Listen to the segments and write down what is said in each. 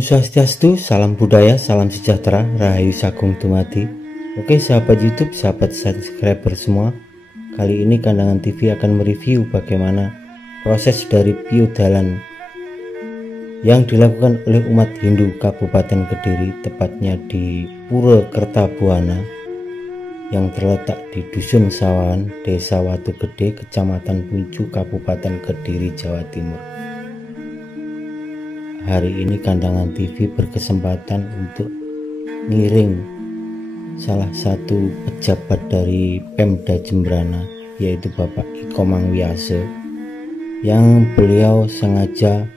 Om Swastiastu, salam budaya, salam sejahtera, Rahayu Sagung Dumadi. Oke sahabat YouTube, sahabat subscriber semua, kali ini Kandangan TV akan mereview bagaimana proses dari piudalan yang dilakukan oleh umat Hindu Kabupaten Kediri, tepatnya di Pura Kertabuana yang terletak di Dusun Sawahan, Desa Watu Gede, Kecamatan Punju, Kabupaten Kediri, Jawa Timur. Hari ini Kandangan TV berkesempatan untuk ngiring salah satu pejabat dari Pemda Jembrana, yaitu Bapak Iko Mangwiase, yang beliau sengaja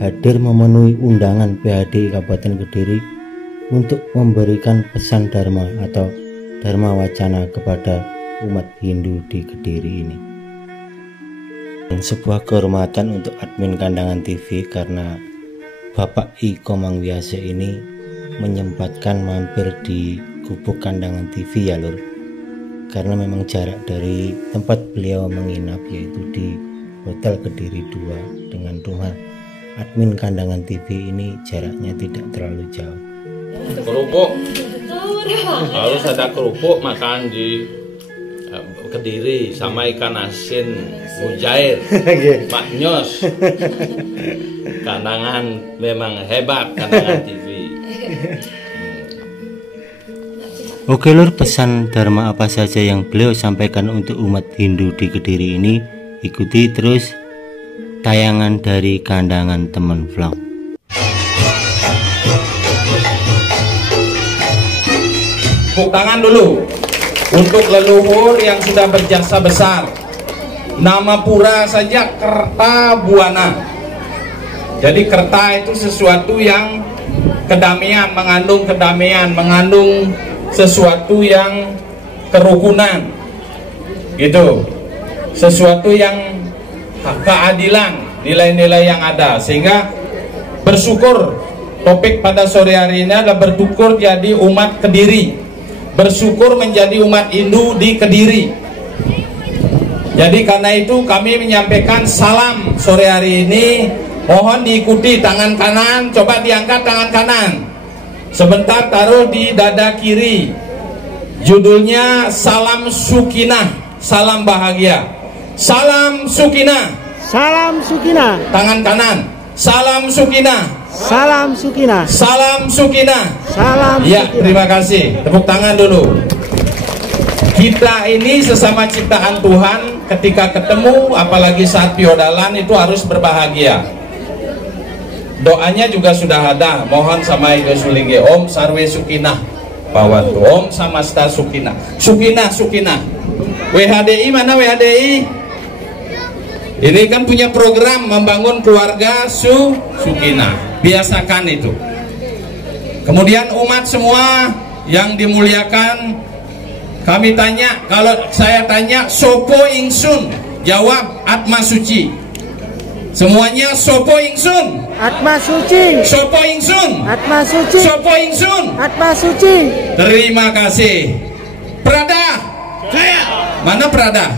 hadir memenuhi undangan PHDI Kabupaten Kediri untuk memberikan pesan Dharma atau Dharma Wacana kepada umat Hindu di Kediri ini. Dan sebuah kehormatan untuk admin Kandangan TV karena Bapak Iko Mangwiase ini menyempatkan mampir di gubuk Kandangan TV ya lur, karena memang jarak dari tempat beliau menginap yaitu di Hotel Kediri 2 dengan rumah admin Kandangan TV ini jaraknya tidak terlalu jauh. Kerupuk harus ada kerupuk makan di Kediri sama ikan asin mujair maknyos. Kandangan memang hebat, Kandangan TV. Oke lur, pesan Dharma apa saja yang beliau sampaikan untuk umat Hindu di Kediri ini, ikuti terus tayangan dari Kandangan Teman Vlog. Tepuk tangan dulu untuk leluhur yang sudah berjasa besar. Nama pura saja Kertabuana. Jadi Kerta itu sesuatu yang kedamaian, mengandung kedamaian, mengandung sesuatu yang kerukunan, gitu. Sesuatu yang keadilan, nilai-nilai yang ada. Sehingga bersyukur, topik pada sore hari ini adalah bersyukur jadi umat Kediri, bersyukur menjadi umat Hindu di Kediri. Jadi karena itu kami menyampaikan salam sore hari ini. Mohon diikuti tangan kanan, coba diangkat tangan kanan. Sebentar taruh di dada kiri. Judulnya Salam Sukinah, salam bahagia. Salam Sukinah. Salam Sukinah. Tangan kanan. Salam Sukinah. Salam Sukinah. Salam Sukinah. Salam Ya, Sukinah. terima kasih. Tepuk tangan dulu. Kita ini sesama ciptaan Tuhan, ketika ketemu apalagi saat piodalan itu harus berbahagia. Doanya juga sudah ada, mohon sama Ido Sulinge, Om Sarwe Sukinah Pawantu, Om Samasta Sukinah, Sukinah, Sukinah. WHDI mana WHDI? Ini kan punya program membangun keluarga Sukinah, biasakan itu. Kemudian umat semua yang dimuliakan, kami tanya, kalau saya tanya Sopo Ingsun, jawab Atma Suci. Semuanya Sopo Ingsun. Atma Suci. Sopo Ingsun. Atma Suci. Sopo Ingsun. Atma Suci. Terima kasih. Prada. Saya. Mana Prada?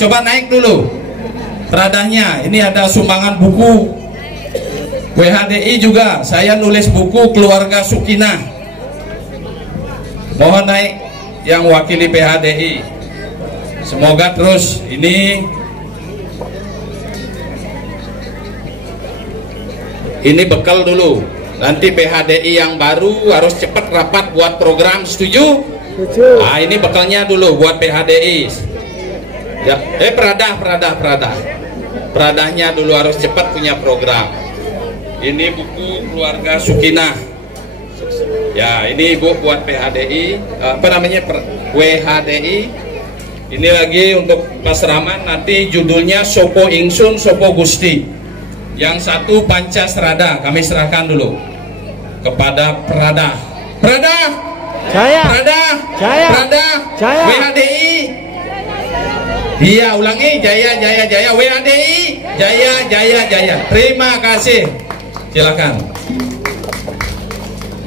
Coba naik dulu. Pradanya. Ini ada sumbangan buku WHDI juga. Saya nulis buku Keluarga Sukinah. Mohon naik yang wakili PHDI. Semoga terus ini. Ini bekal dulu. Nanti PHDI yang baru harus cepat rapat buat program, setuju? Setuju. Nah, ini bekalnya dulu buat PHDI. Ya, Prada. Pradanya dulu harus cepat punya program. Ini buku Keluarga Sukinah. Ya, ini Ibu buat PHDI, apa namanya? WHDI. Ini lagi untuk Mas Rahman, nanti judulnya Sopo Ingsun, Sopo Gusti. Yang satu Pancasrada, kami serahkan dulu kepada Prada. Prada. Jaya. Prada. Jaya. Prada. Jaya. WHDI. Iya, ulangi. Jaya. WHDI. Jaya. Terima kasih. Silakan.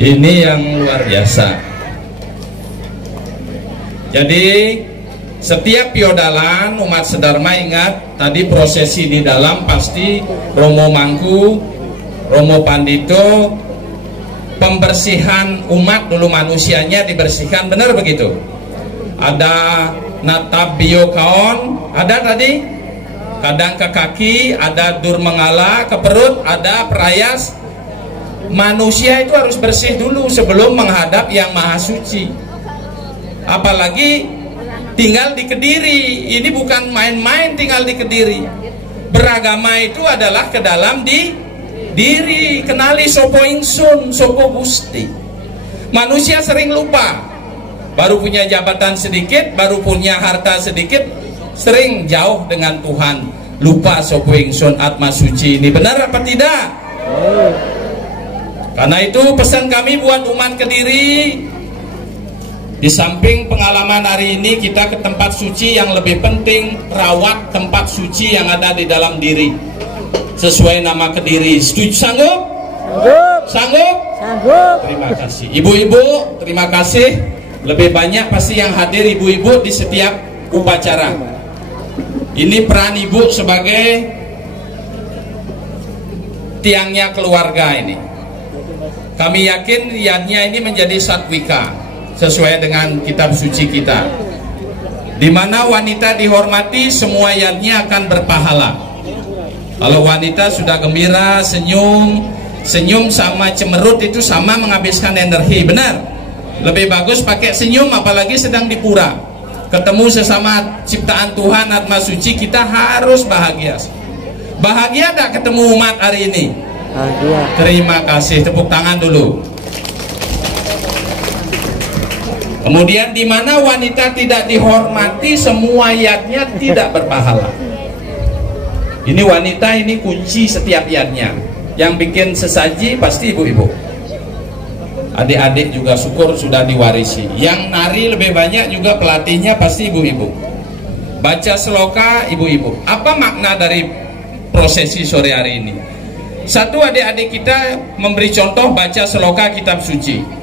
Ini yang luar biasa. Jadi setiap piodalan umat sedharma ingat tadi prosesi di dalam pasti Romo Mangku Romo Pandito, pembersihan umat dulu manusianya dibersihkan, benar begitu? Ada natabio kaon, ada tadi kadang ke kaki, ada dur mengala ke perut, ada perayas. Manusia itu harus bersih dulu sebelum menghadap yang maha suci. Apalagi tinggal di Kediri, ini bukan main-main tinggal di Kediri. Beragama itu adalah ke dalam di diri, kenali sopo ingsun, sopo Gusti. Manusia sering lupa, baru punya jabatan sedikit, baru punya harta sedikit, sering jauh dengan Tuhan, lupa sopo ingsun atma suci. Ini benar apa tidak? Karena itu pesan kami buat umat Kediri, di samping pengalaman hari ini kita ke tempat suci, yang lebih penting rawat tempat suci yang ada di dalam diri sesuai nama Kediri. Setuju? Sanggup? Sanggup. Sanggup? Sanggup. Terima kasih. Ibu-ibu, terima kasih. Lebih banyak pasti yang hadir ibu-ibu di setiap upacara. Ini peran ibu sebagai tiangnya keluarga ini. Kami yakin yadnya ini menjadi satwika sesuai dengan kitab suci kita, di mana wanita dihormati, semua yadnya akan berpahala. Kalau wanita sudah gembira, senyum sama cemerut itu sama menghabiskan energi, benar? Lebih bagus pakai senyum, apalagi sedang di pura, ketemu sesama ciptaan Tuhan atma suci, kita harus bahagia. Bahagia tak ketemu umat hari ini? Bahagia. Terima kasih, tepuk tangan dulu. Kemudian di mana wanita tidak dihormati, semua yadnya tidak berpahala. Ini wanita, ini kunci setiap yadnya. Yang bikin sesaji pasti ibu-ibu. Adik-adik juga syukur sudah diwarisi. Yang nari lebih banyak juga pelatihnya pasti ibu-ibu. Baca seloka ibu-ibu. Apa makna dari prosesi sore hari ini? Satu, adik-adik kita memberi contoh baca seloka kitab suci.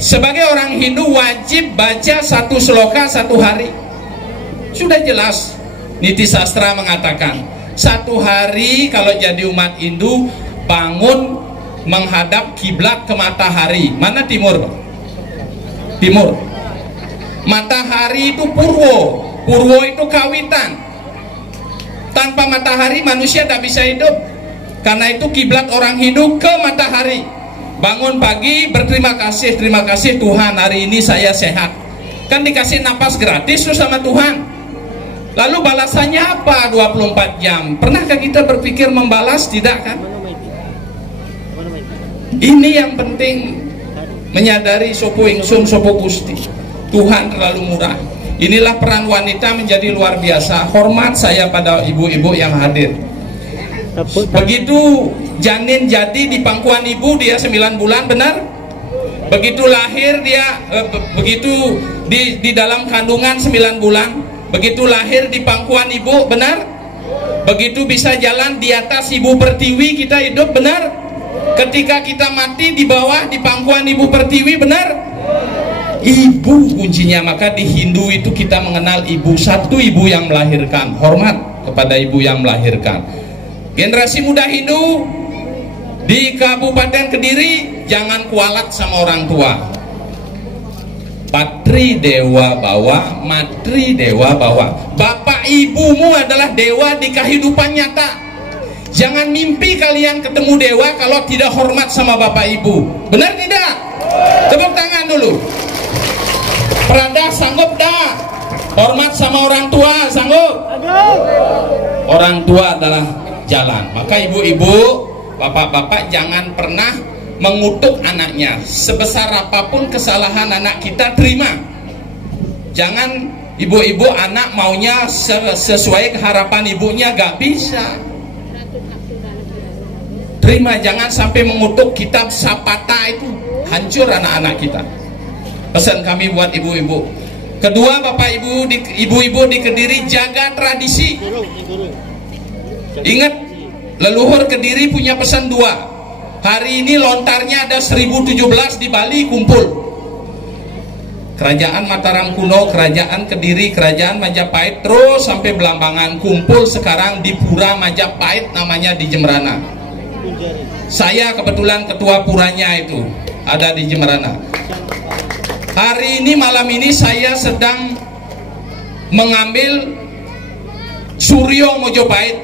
Sebagai orang Hindu wajib baca satu seloka satu hari. Sudah jelas, Niti Sastra mengatakan satu hari kalau jadi umat Hindu bangun menghadap kiblat ke matahari. Mana timur? Timur. Matahari itu purwo, purwo itu kawitan. Tanpa matahari manusia tak bisa hidup. Karena itu kiblat orang Hindu ke matahari. Bangun pagi berterima kasih, terima kasih Tuhan hari ini saya sehat. Kan dikasih napas gratis tuh sama Tuhan. Lalu balasannya apa 24 jam? Pernahkah kita berpikir membalas? Tidak kan? Ini yang penting, menyadari sopo ingsun sopo Gusti. Tuhan terlalu murah. Inilah peran wanita menjadi luar biasa. Hormat saya pada ibu-ibu yang hadir. Begitu janin jadi di pangkuan ibu dia 9 bulan, benar? Begitu lahir dia begitu di dalam kandungan 9 bulan, begitu lahir di pangkuan ibu, benar? Begitu bisa jalan di atas ibu pertiwi kita hidup, benar? Ketika kita mati di bawah di pangkuan ibu pertiwi, benar? Ibu kuncinya. Maka di Hindu itu kita mengenal ibu, satu ibu yang melahirkan. Hormat kepada ibu yang melahirkan. Generasi muda Hindu di Kabupaten Kediri, jangan kualat sama orang tua. Patri dewa bawa, matri dewa bawa. Bapak ibumu adalah dewa di kehidupan nyata. Jangan mimpi kalian ketemu dewa kalau tidak hormat sama bapak ibu. Benar tidak? Tepuk tangan dulu. Prada sanggup dah? Hormat sama orang tua sanggup? Orang tua adalah jalan. Maka ibu-ibu, bapak-bapak jangan pernah mengutuk anaknya. Sebesar apapun kesalahan anak kita, terima. Jangan ibu-ibu anak maunya sesuai harapan ibunya, gak bisa. Terima, jangan sampai mengutuk. Kitab Sapata itu hancur anak-anak kita. Pesan kami buat ibu-ibu. Kedua, bapak ibu ibu-ibu di Kediri, jaga tradisi. Ingat, leluhur Kediri punya pesan 2. Hari ini lontarnya ada 1017 di Bali kumpul. Kerajaan Mataram kuno, Kerajaan Kediri, Kerajaan Majapahit, terus sampai Belambangan, kumpul sekarang di Pura Majapahit, namanya di Jembrana. Saya kebetulan ketua puranya itu ada di Jembrana. Hari ini, malam ini saya sedang mengambil Suryo Mojopahit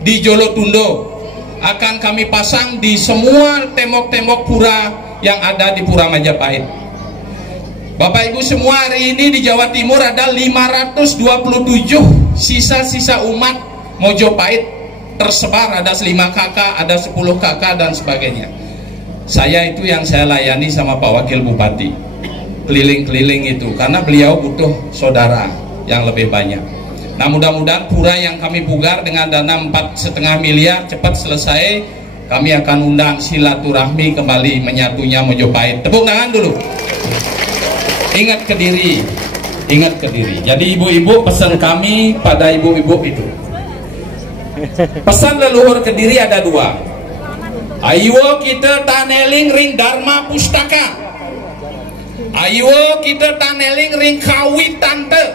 di Jolotundo. Akan kami pasang di semua tembok-tembok pura yang ada di Pura Majapahit. Bapak Ibu semua, hari ini di Jawa Timur ada 527 sisa-sisa umat Mojopahit tersebar, ada 5 kakak, ada 10 kakak dan sebagainya. Saya itu yang saya layani sama Pak Wakil Bupati, keliling-keliling itu, karena beliau butuh saudara yang lebih banyak. Nah, mudah-mudahan pura yang kami pugar dengan dana 4,5 miliar cepat selesai. Kami akan undang silaturahmi kembali menyatunya Mojopahit. Tepuk tangan dulu. Ingat Kediri, ingat Kediri. Jadi ibu-ibu, pesan kami pada ibu-ibu itu, pesan leluhur Kediri ada 2. Ayo kita taneling ring Dharma Pustaka. Ayo kita taneling ring Kawit Tante.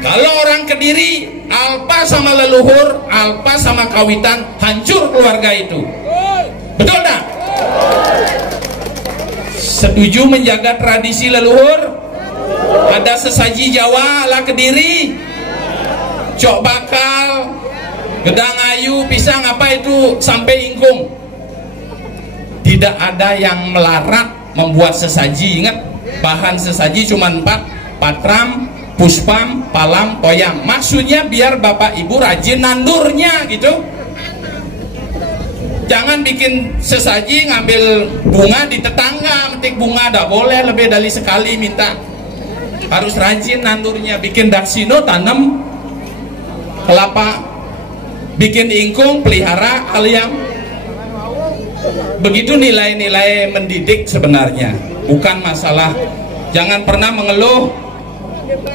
Kalau orang Kediri alpa sama leluhur, alpa sama kawitan, hancur keluarga itu. Betul tak? Setuju menjaga tradisi leluhur? Ada sesaji Jawa ala Kediri, cok bakal, gedang ayu, pisang apa itu sampai ingkung. Tidak ada yang melarat membuat sesaji. Ingat, bahan sesaji cuma 4: patram, puspam, palam, toyang. Maksudnya biar Bapak Ibu rajin nandurnya gitu. Jangan bikin sesaji ngambil bunga di tetangga, metik bunga tidak boleh lebih dari sekali minta. Harus rajin nandurnya. Bikin daksino, tanam kelapa. Bikin ingkung, pelihara ayam. Begitu nilai-nilai mendidik sebenarnya. Bukan masalah. Jangan pernah mengeluh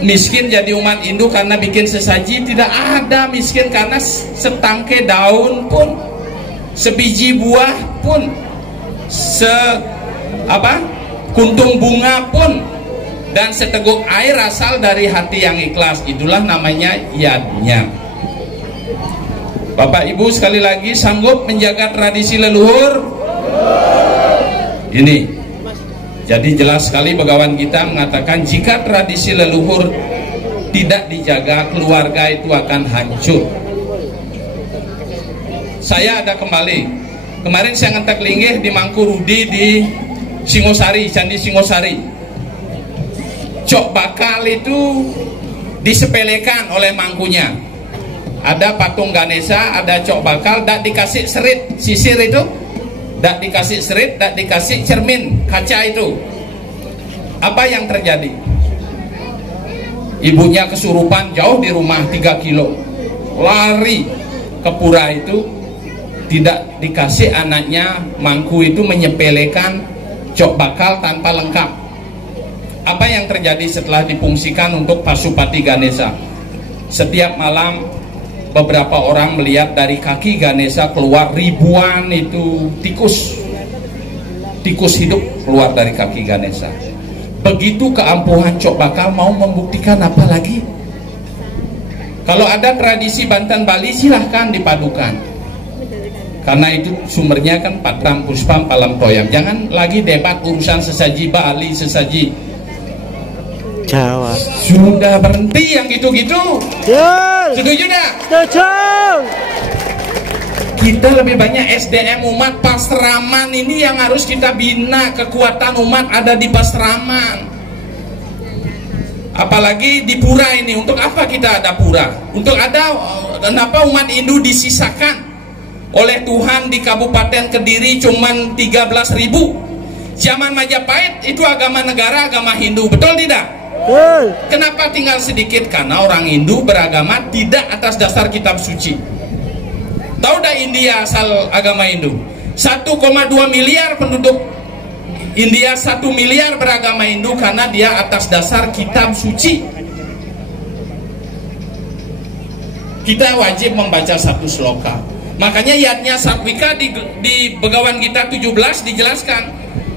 miskin jadi umat Hindu karena bikin sesaji. Tidak ada miskin karena setangkai daun pun, sebiji buah pun, kuntung bunga pun, dan seteguk air asal dari hati yang ikhlas. Itulah namanya yadnya. Bapak Ibu sekali lagi, sanggup menjaga tradisi leluhur? Ini. Jadi jelas sekali Begawan kita mengatakan jika tradisi leluhur tidak dijaga, keluarga itu akan hancur. Saya ada kembali. Kemarin saya ngentek linggih di Mangkurudi di Singosari, Candi Singosari. Cok bakal itu disepelekan oleh mangkunya. Ada patung Ganesha, ada cok bakal, dak dikasih serit, sisir itu, dak dikasih serit, dak dikasih cermin kaca itu. Apa yang terjadi? Ibunya kesurupan jauh di rumah 3 kilo, lari ke pura itu, tidak dikasih anaknya mangku itu menyepelekan cok bakal tanpa lengkap. Apa yang terjadi setelah difungsikan untuk Pasupati Ganesha? Setiap malam beberapa orang melihat dari kaki Ganesha keluar ribuan itu tikus hidup keluar dari kaki Ganesha. Begitu keampuhan cok bakal, mau membuktikan apa lagi? Kalau ada tradisi Banten Bali silahkan dipadukan, karena itu sumbernya kan patram, puspam, palam, toyang. Jangan lagi debat urusan sesaji Bali, sesaji Jawa. Sudah berhenti yang gitu-gitu. Setuju dah? Setuju. Kita lebih banyak SDM umat Pasraman ini yang harus kita bina. Kekuatan umat ada di Pasraman. Apalagi di pura ini. Untuk apa kita ada pura? Untuk ada, kenapa umat Hindu disisakan oleh Tuhan di Kabupaten Kediri cuman 13.000? Zaman Majapahit itu agama negara, agama Hindu, betul tidak? Kenapa tinggal sedikit? Karena orang Hindu beragama tidak atas dasar kitab suci. Tahu dah India asal agama Hindu? 1,2 miliar penduduk India, 1 miliar beragama Hindu karena dia atas dasar kitab suci. Kita wajib membaca 1 sloka. Makanya yadnya Satwika di Begawan kita 17 dijelaskan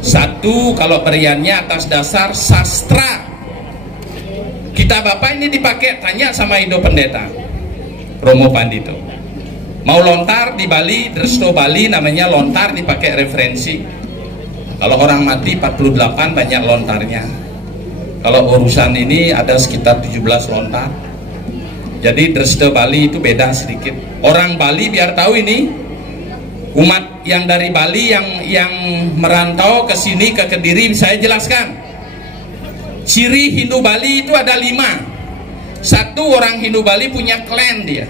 Satu, kalau beriannya atas dasar sastra. Kita bapak ini dipakai, tanya sama Indo Pendeta Romo Pandito, mau lontar di Bali, Dresto Bali namanya lontar, dipakai referensi. Kalau orang mati 48 banyak lontarnya. Kalau urusan ini ada sekitar 17 lontar. Jadi Dresto Bali itu beda sedikit. Orang Bali biar tahu ini, umat yang dari Bali yang merantau ke sini ke Kediri, saya jelaskan. Ciri Hindu Bali itu ada 5. Satu, orang Hindu Bali punya klan dia.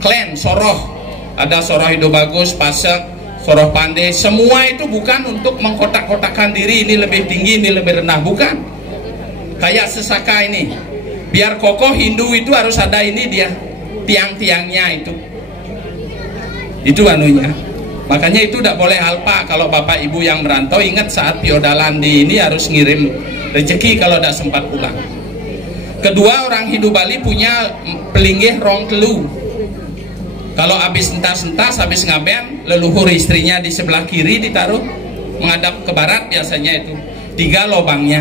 Klan, soroh. Ada soroh Hindu Bagus, Pasek, soroh Pandey. Semua itu bukan untuk mengkotak-kotakan diri, ini lebih tinggi, ini lebih rendah. Bukan. Kayak sesaka ini. Biar kokoh Hindu itu harus ada ini dia. Tiang-tiangnya itu. Itu anunya. Makanya itu tidak boleh alpa. Kalau bapak ibu yang merantau, ingat saat piodalan di ini harus ngirim rezeki kalau tidak sempat pulang. Kedua, orang Hindu Bali punya pelinggih rong telu. Kalau habis entas-entas, habis ngaben, leluhur istrinya di sebelah kiri ditaruh menghadap ke barat biasanya itu. 3 lobangnya.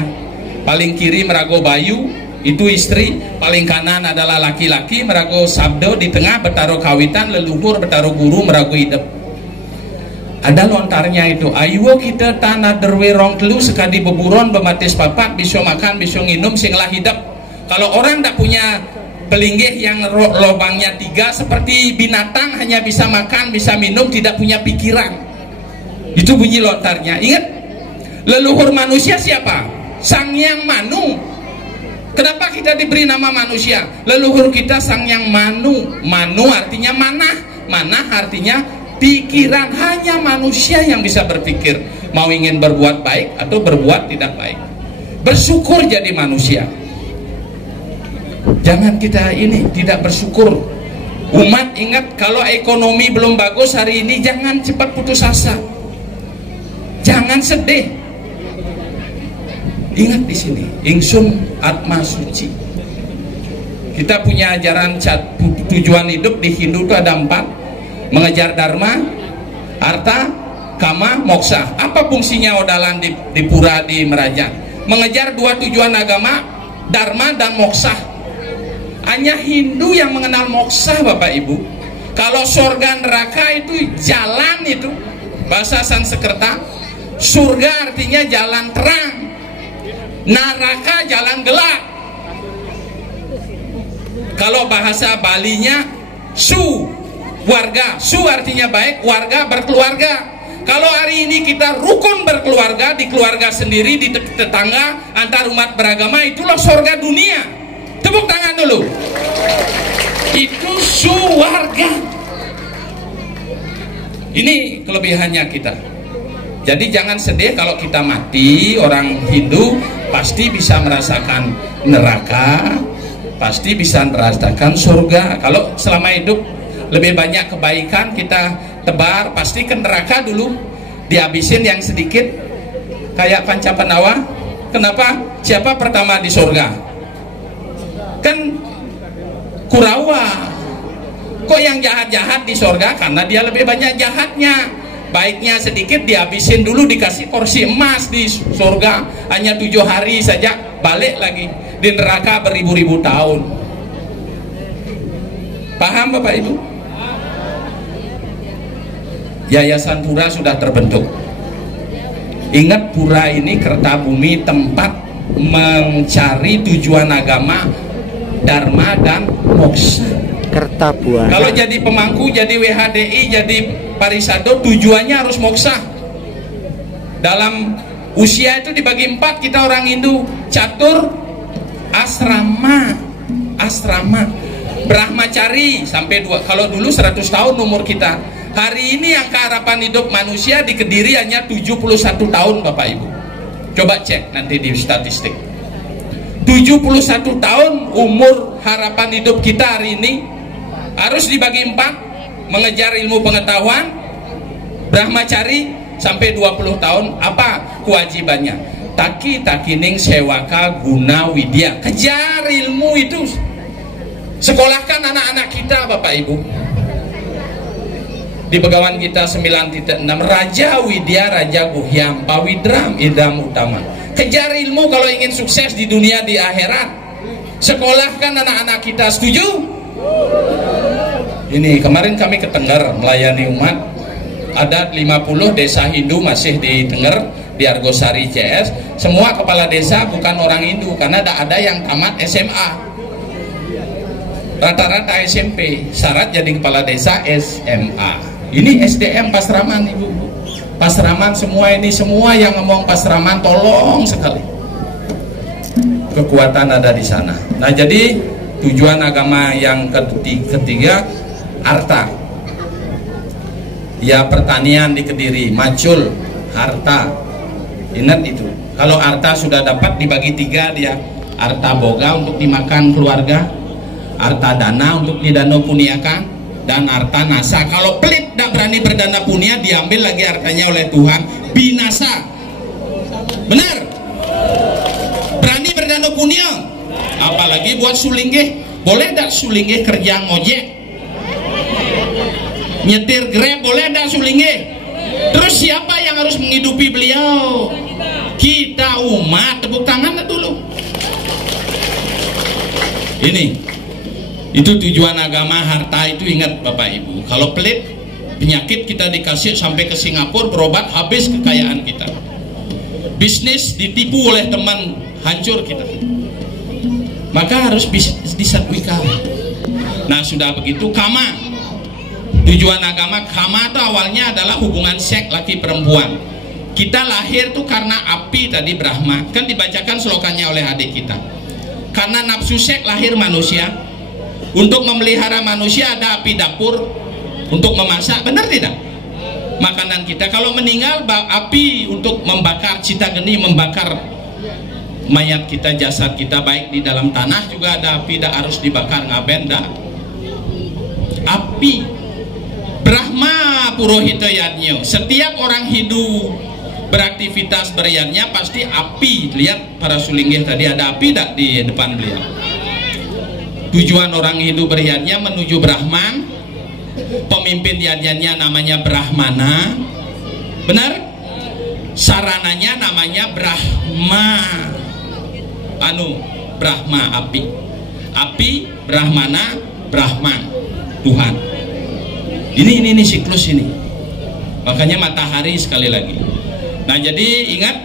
Paling kiri merago bayu, itu istri. Paling kanan adalah laki-laki, merago sabdo. Di tengah bertaruh kawitan, leluhur bertaruh guru, merago hidup. Ada lontarnya itu. Ayo kita tanah derwe rong telu sekali beburon bematis papat, bisa makan, bisa nginum, singlah hidup. Kalau orang tak punya pelinggih yang lobangnya 3, seperti binatang, hanya bisa makan, bisa minum, tidak punya pikiran. Itu bunyi lontarnya. Ingat, leluhur manusia siapa? Sang Hyang Manu. Kenapa kita diberi nama manusia? Leluhur kita Sang Hyang Manu. Manu artinya manah. Manah artinya pikiran. Hanya manusia yang bisa berpikir, mau ingin berbuat baik atau berbuat tidak baik. Bersyukur jadi manusia. Jangan kita ini tidak bersyukur. Umat ingat, kalau ekonomi belum bagus hari ini, jangan cepat putus asa. Jangan sedih. Ingat di sini, ingsun atma suci. Kita punya ajaran tujuan hidup di Hindu itu ada 4. Mengejar dharma, arta, kama, moksa. Apa fungsinya odalan di pura di Merajan? Mengejar 2 tujuan agama, dharma dan moksa. Hanya Hindu yang mengenal moksa, Bapak Ibu. Kalau surga neraka itu jalan itu, bahasa Sanskerta. Surga artinya jalan terang, neraka jalan gelap. Kalau bahasa Balinya su, warga. Su artinya baik, warga berkeluarga. Kalau hari ini kita rukun berkeluarga, di keluarga sendiri, di tetangga, antar umat beragama, itulah surga dunia. Tepuk tangan dulu. Itu su warga. Ini kelebihannya kita. Jadi jangan sedih kalau kita mati. Orang Hindu pasti bisa merasakan neraka, pasti bisa merasakan surga. Kalau selama hidup lebih banyak kebaikan kita tebar, pasti ke neraka dulu dihabisin yang sedikit. Kayak Pancapanawa. Kenapa? Siapa pertama di surga? Kan Kurawa. Kok yang jahat-jahat di surga? Karena dia lebih banyak jahatnya. Baiknya sedikit dihabisin dulu, dikasih kursi emas di surga. Hanya 7 hari saja balik lagi. Di neraka beribu-ribu tahun. Paham Bapak Ibu? Yayasan Pura sudah terbentuk. Ingat, Pura ini Kertabumi, tempat mencari tujuan agama, dharma dan moksa. Kertabuana. Kalau jadi pemangku, jadi WHDI, jadi parisado, tujuannya harus moksa. Dalam usia itu dibagi 4 kita orang Hindu. Catur, asrama, Brahmacari sampai 2. Kalau dulu 100 tahun umur kita. Hari ini angka harapan hidup manusia di Kediri hanya 71 tahun Bapak Ibu. Coba cek nanti di statistik. 71 tahun umur harapan hidup kita hari ini. Harus dibagi 4. Mengejar ilmu pengetahuan, Brahmacari sampai 20 tahun. Apa kewajibannya? Taki takining sewaka guna widya. Kejar ilmu itu. Sekolahkan anak-anak kita Bapak Ibu. di Begawan kita 9.6, Raja Widya Raja Guhyam Pawidram Idam Utama. Kejar ilmu kalau ingin sukses di dunia di akhirat. Sekolahkan anak-anak kita, setuju? Ini kemarin kami ke Tengger melayani umat, ada 50 desa Hindu masih di Tengger, di Argosari CS. Semua kepala desa bukan orang Hindu, karena ada yang tamat SMA, rata-rata SMP. Syarat jadi kepala desa SMA. Ini SDM Pasraman, ibu. Pasraman semua ini, semua yang ngomong Pasraman tolong sekali. Kekuatan ada di sana. Nah, jadi tujuan agama yang ketiga harta. Ya, pertanian di Kediri, macul, harta. Ingat itu. Kalau harta sudah dapat dibagi 3 dia. Harta boga untuk dimakan keluarga, harta dana untuk didana puniakan, dan harta nasa. Kalau pelit tidak berani berdana punia, diambil lagi hartanya oleh Tuhan, binasa. Benar? Berani berdana punia, apalagi buat sulingge. Boleh tidak sulingge kerja ngojek, nyetir Grab? Boleh tidak sulingge? Terus siapa yang harus menghidupi beliau? Kita umat. Tepuk tangan dulu. Ini itu tujuan agama. Harta itu, ingat Bapak Ibu, kalau pelit penyakit kita dikasih sampai ke Singapura berobat, habis kekayaan kita. Bisnis ditipu oleh teman, hancur kita. Maka harus disatwikan. Nah, sudah begitu kama. Tujuan agama kama itu awalnya adalah hubungan seks laki perempuan. Kita lahir tuh karena api tadi, Brahma. Kan dibacakan slogannya oleh adik kita. Karena nafsu seks lahir manusia. Untuk memelihara manusia ada api dapur untuk memasak, benar tidak? Makanan kita kalau meninggal, api untuk membakar cita geni, membakar mayat kita, jasad kita, baik di dalam tanah juga ada api, dah harus dibakar ngaben dah. Api Brahma Purohita Yadnya. Setiap orang Hindu beraktivitas beryadnya pasti api. Lihat para sulinggih tadi, ada api tak di depan beliau? Tujuan orang Hindu beryadnya menuju Brahman. Pemimpin yadnya namanya Brahmana. Benar? Sarananya namanya Brahma. Brahma api. Api, Brahmana, Brahman, Tuhan. Ini siklus ini. Makanya matahari sekali lagi. Nah, jadi ingat,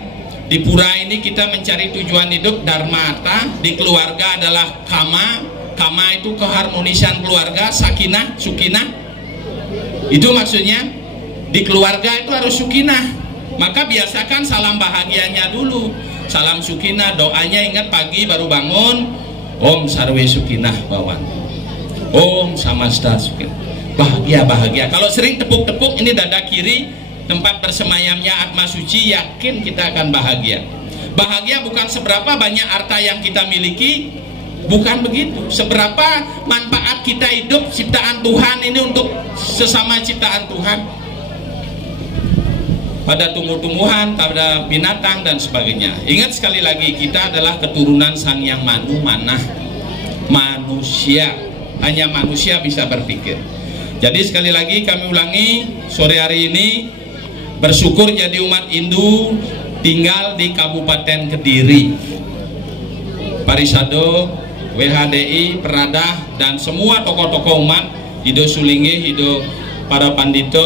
di pura ini kita mencari tujuan hidup, dharma arta. Di keluarga adalah kama. Kama itu keharmonisan keluarga, sakinah, sukinah. Itu maksudnya di keluarga itu harus sukinah. Maka biasakan salam bahagianya dulu. Salam sukinah, doanya ingat pagi baru bangun, Om sarwe sukinah bawan, Om samasta sukinah. Bahagia. Kalau sering tepuk-tepuk ini dada kiri, tempat bersemayamnya Atma Suci, yakin kita akan bahagia. Bahagia bukan seberapa banyak harta yang kita miliki, bukan begitu. Seberapa manfaat kita hidup ciptaan Tuhan ini untuk sesama ciptaan Tuhan, pada tumbuh-tumbuhan, pada binatang dan sebagainya. Ingat sekali lagi, kita adalah keturunan Sang Yang Manu Manah, manusia. Hanya manusia bisa berpikir. Jadi sekali lagi kami ulangi, sore hari ini bersyukur jadi umat Hindu tinggal di Kabupaten Kediri. Parisado, WHDI, Peradah, dan semua tokoh-tokoh umat, Hido Sulingge, Hido para pandito,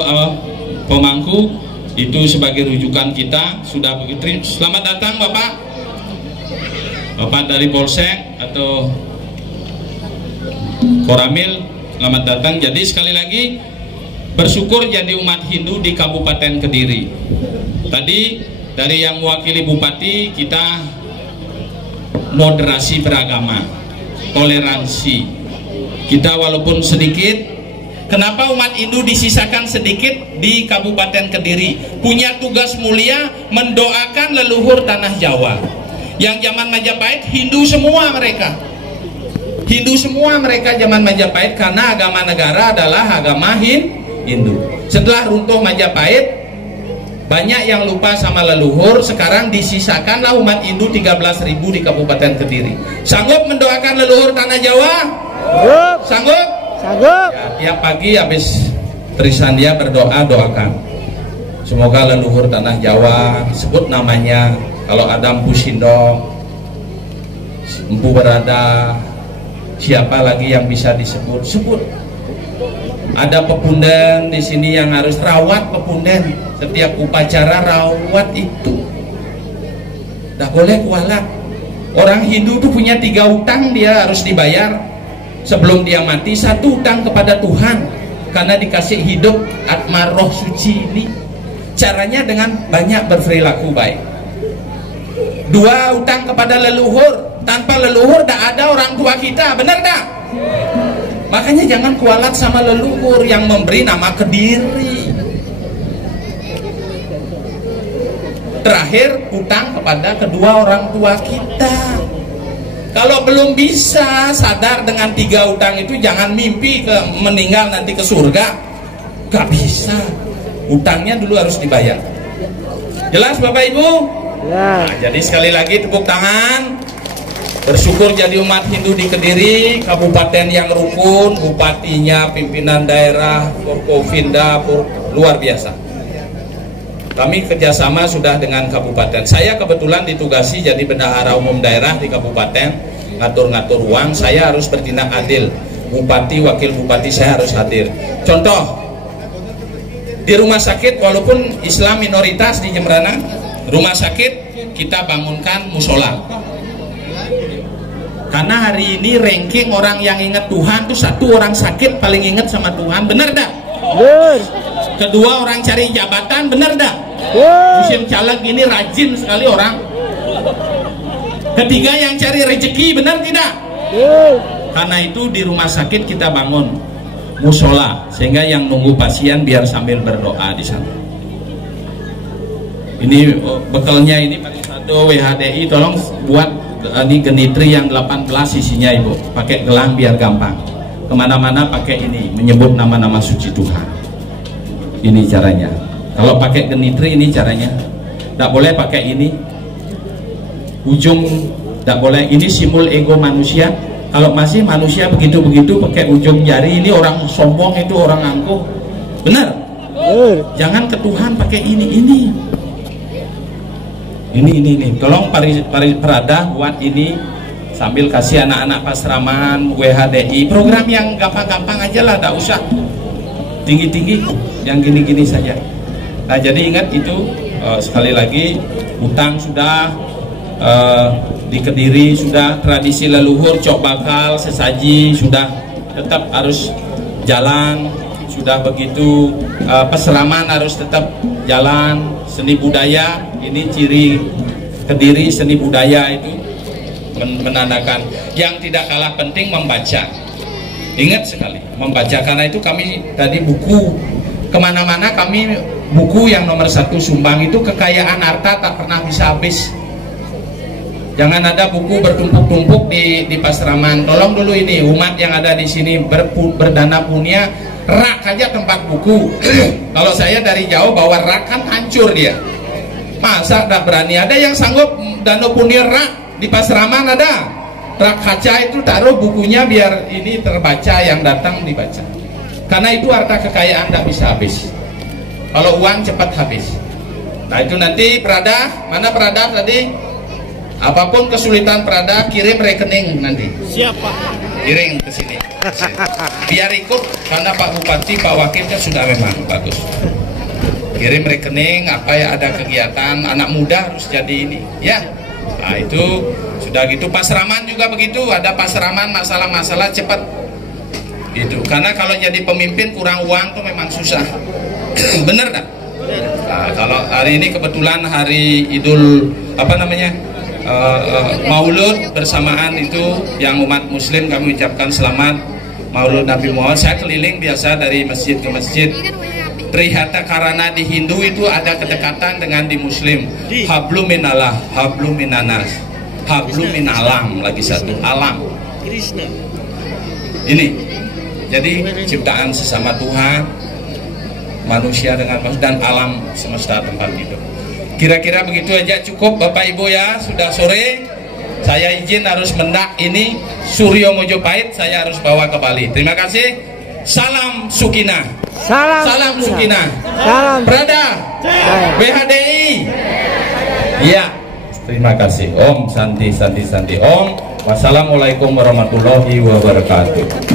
pemangku, itu sebagai rujukan kita. Sudah begitu. Selamat datang Bapak. Bapak dari Polsek atau Koramil, selamat datang. Jadi sekali lagi bersyukur jadi umat Hindu di Kabupaten Kediri. Tadi dari yang mewakili Bupati, kita moderasi beragama, toleransi. Kita walaupun sedikit, kenapa umat Hindu disisakan sedikit di Kabupaten Kediri? Punya tugas mulia mendoakan leluhur tanah Jawa. Yang zaman Majapahit Hindu semua mereka. Hindu semua mereka zaman Majapahit, karena agama negara adalah agama Hindu. Setelah runtuh Majapahit, banyak yang lupa sama leluhur. Sekarang disisakanlah umat Hindu 13.000 di Kabupaten Kediri. Sanggup mendoakan leluhur tanah Jawa? Sanggup? Sanggup. Ya, tiap pagi habis Trisandia berdoa, doakan semoga leluhur tanah Jawa, sebut namanya. Kalau ada Empu Sindo, Empu Berada, siapa lagi yang bisa disebut, sebut. Ada pepunden di sini yang harus rawat pepunden, setiap upacara rawat itu. Tidak boleh kualat. Orang Hindu tuh punya 3 utang dia harus dibayar sebelum dia mati. 1 utang kepada Tuhan karena dikasih hidup atma roh suci ini. Caranya dengan banyak berperilaku baik. 2 utang kepada leluhur. Tanpa leluhur tidak ada orang tua kita, benar tak? Makanya jangan kualat sama leluhur yang memberi nama Kediri. Terakhir, utang kepada kedua orang tua kita. Kalau belum bisa sadar dengan 3 utang itu, jangan mimpi meninggal nanti ke surga. Gak bisa. Utangnya dulu harus dibayar. Jelas Bapak Ibu? Ya. Nah, jadi sekali lagi tepuk tangan. Bersyukur jadi umat Hindu di Kediri, kabupaten yang rukun, bupatinya, pimpinan daerah, Forkovinda, luar biasa. Kami kerjasama sudah dengan kabupaten. Saya kebetulan ditugasi jadi bendahara umum daerah di kabupaten, ngatur-ngatur uang. Saya harus bertindak adil. Bupati, wakil bupati saya harus hadir. Contoh, di rumah sakit walaupun Islam minoritas di Jembrana, rumah sakit kita bangunkan musola. Karena hari ini ranking orang yang ingat Tuhan tuh 1 orang sakit paling ingat sama Tuhan, bener dah? Bener. Kedua orang cari jabatan, bener dah? Musim caleg ini rajin sekali orang. Ketiga yang cari rezeki, bener tidak? Karena itu di rumah sakit kita bangun musola sehingga yang nunggu pasien biar sambil berdoa di sana. Ini bekalnya ini pakai 1 WHDI, tolong buat ini genitri yang 18 isinya Ibu, pakai gelang biar gampang. Kemana-mana pakai ini, menyebut nama-nama suci Tuhan. Ini caranya. Kalau pakai genitri ini caranya. Tidak boleh pakai ini. Ujung tidak boleh. Ini simbol ego manusia. Kalau masih manusia begitu-begitu pakai ujung jari, ini orang sombong, itu orang angkuh. Benar? Jangan ke Tuhan pakai ini. Ini. Tolong Perada buat ini sambil kasih anak-anak Pasraman, WHDI, program yang gampang-gampang aja lah, tak usah tinggi-tinggi, yang gini-gini saja. Nah, jadi ingat itu, sekali lagi, utang sudah, di Kediri sudah, tradisi leluhur, cok bakal, sesaji sudah tetap harus jalan, sudah begitu, Pasraman harus tetap jalan, seni budaya, ini ciri Kediri, seni budaya itu menandakan. Yang tidak kalah penting membaca. Ingat sekali membaca, karena itu kami tadi buku kemana-mana, kami buku yang nomor 1 sumbang itu kekayaan harta tak pernah bisa habis. Jangan ada buku bertumpuk-tumpuk di Pasraman. Tolong dulu ini umat yang ada di sini berdana punya, rak aja tempat buku. Kalau saya dari jauh bawa rak kan hancur dia. Masa tak berani? Ada yang sanggup dana punya rak di Pasraman, ada rak kaca itu taruh bukunya biar ini terbaca, yang datang dibaca. Karena itu harta kekayaan tak bisa habis. Kalau uang cepat habis. Nah itu nanti Perada, mana Perada tadi? Apapun kesulitan Perada, kirim rekening nanti. Siapa? Kirim ke sini. Biar ikut, karena Pak Bupati, Pak Wakilnya sudah memang bagus. Kirim rekening, apa ya ada kegiatan, anak muda harus jadi ini. Ya, nah itu sudah gitu. Pasraman juga begitu, ada Pasraman masalah-masalah cepat. Gitu. Karena kalau jadi pemimpin kurang uang tuh memang susah. Bener tak? Nah, kalau hari ini kebetulan hari Idul Maulud bersamaan itu yang umat Muslim, kami ucapkan selamat Maulud Nabi Muhammad. Saya keliling biasa dari masjid ke masjid. Trihata karena di Hindu itu ada kedekatan dengan di Muslim. Hablum minallah, hablum minanas, hablum minalam, lagi satu alam. Ini jadi ciptaan sesama Tuhan, manusia dengan dan alam semesta tempat hidup. Kira-kira begitu aja, cukup Bapak Ibu ya. Sudah sore, saya izin harus mendak ini Suryo Mojopahit, saya harus bawa ke Bali. Terima kasih. Salam Sukinah. Salam Sukinah. Salam Prada. BHDI. Ya. Terima kasih. Om Santi. Om. Wassalamualaikum warahmatullahi wabarakatuh.